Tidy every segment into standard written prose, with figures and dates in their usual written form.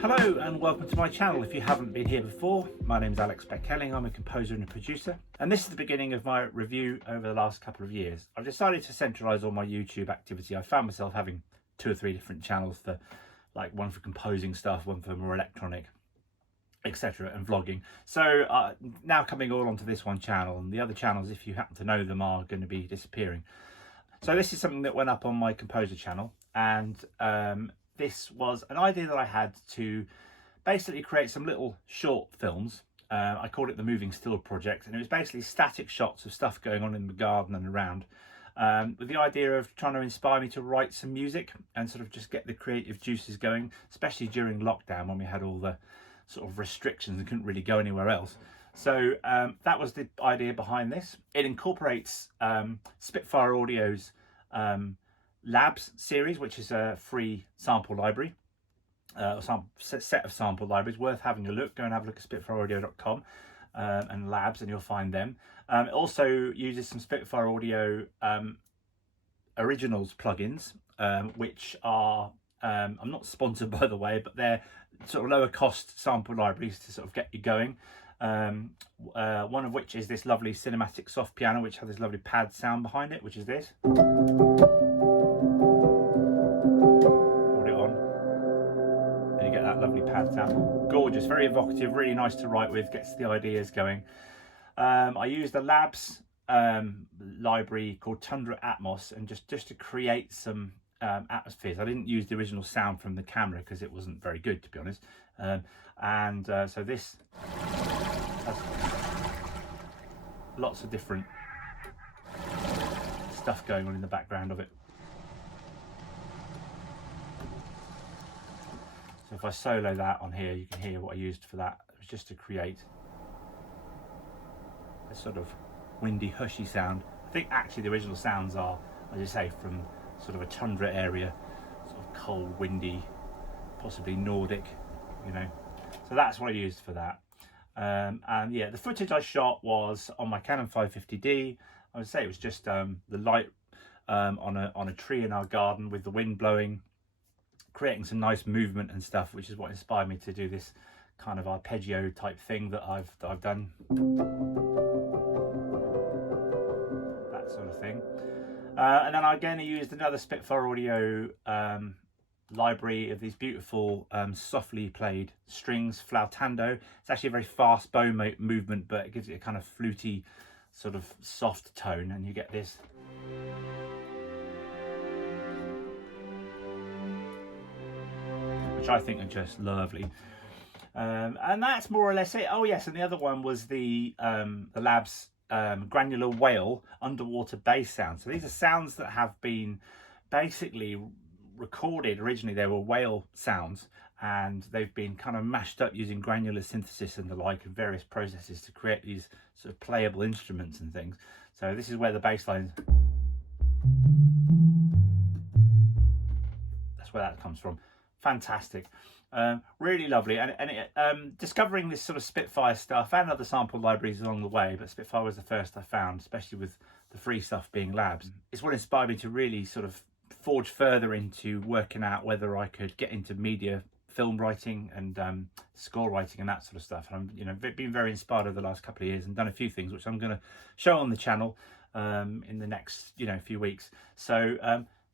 Hello and welcome to my channel. If you haven't been here before, my name is Beckhelling. I'm a composer and a producer, and this is the beginning of my review over the last couple of years. I've decided to centralise all my YouTube activity. I found myself having 2 or 3 different channels, for like one for composing stuff, one for more electronic, etc., and vlogging. So now coming all onto this one channel, and the other channels, if you happen to know them, are going to be disappearing. So this is something that went up on my composer channel, and this was an idea that I had to basically create some little short films. I called it the Moving Still Project, and it was basically static shots of stuff going on in the garden and around, with the idea of trying to inspire me to write some music and sort of just get the creative juices going, especially during lockdown when we had all the sort of restrictions and couldn't really go anywhere else. So that was the idea behind this. It incorporates Spitfire Audio's Labs series, which is a free sample library, set of sample libraries worth having a look. Go and have a look at spitfireaudio.com and Labs, and you'll find them. It also uses some Spitfire Audio Originals plugins, which are I'm not sponsored by the way, but they're sort of lower cost sample libraries to sort of get you going. One of which is this lovely cinematic soft piano, which has this lovely pad sound behind it, which is this. Lovely pad sound, gorgeous, very evocative, really nice to write with, gets the ideas going. I used a Labs library called Tundra Atmos, and just to create some atmospheres. I didn't use the original sound from the camera because it wasn't very good, to be honest. So this has lots of different stuff going on in the background of it. So if I solo that on here, you can hear what I used for that. It was just to create a sort of windy, hushy sound. I think actually the original sounds are, as I say, from sort of a tundra area, sort of cold, windy, possibly Nordic, you know. So that's what I used for that. And yeah, the footage I shot was on my Canon 550D. I would say it was just the light on a tree in our garden with the wind blowing, creating some nice movement and stuff, which is what inspired me to do this kind of arpeggio type thing that I've done. That sort of thing. And then again I used another Spitfire Audio library of these beautiful softly played strings, flautando. It's actually a very fast bow movement, but it gives it a kind of fluty sort of soft tone, and you get this. Which I think are just lovely, and that's more or less it. Oh yes, and the other one was the Labs granular whale underwater bass sound. So these are sounds that have been basically recorded. Originally they were whale sounds, and they've been kind of mashed up using granular synthesis and the like, and various processes to create these sort of playable instruments and things. So this is where the bass lines, that's where that comes from. Fantastic, really lovely, and discovering this sort of Spitfire stuff and other sample libraries along the way, but Spitfire was the first I found, especially with the free stuff being Labs. It's what inspired me to really sort of forge further into working out whether I could get into media, film writing and score writing and that sort of stuff. And I'm been very inspired over the last couple of years and done a few things which I'm going to show on the channel in the next few weeks. So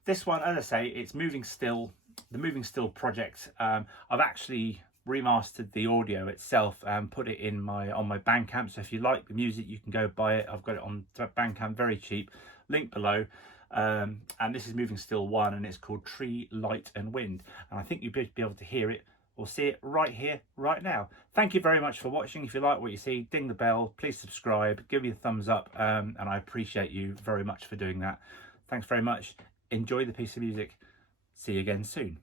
this one, as I say, it's Moving Still. The Moving Still project. I've actually remastered the audio itself and put it in on my Bandcamp. So if you like the music, you can go buy it. I've got it on Bandcamp, very cheap. Link below. And this is Moving Still 1, and it's called Tree, Light and Wind. And I think you'll be able to hear it or see it right here, right now. Thank you very much for watching. If you like what you see, ding the bell, please subscribe, give me a thumbs up, and I appreciate you very much for doing that. Thanks very much. Enjoy the piece of music. See you again soon.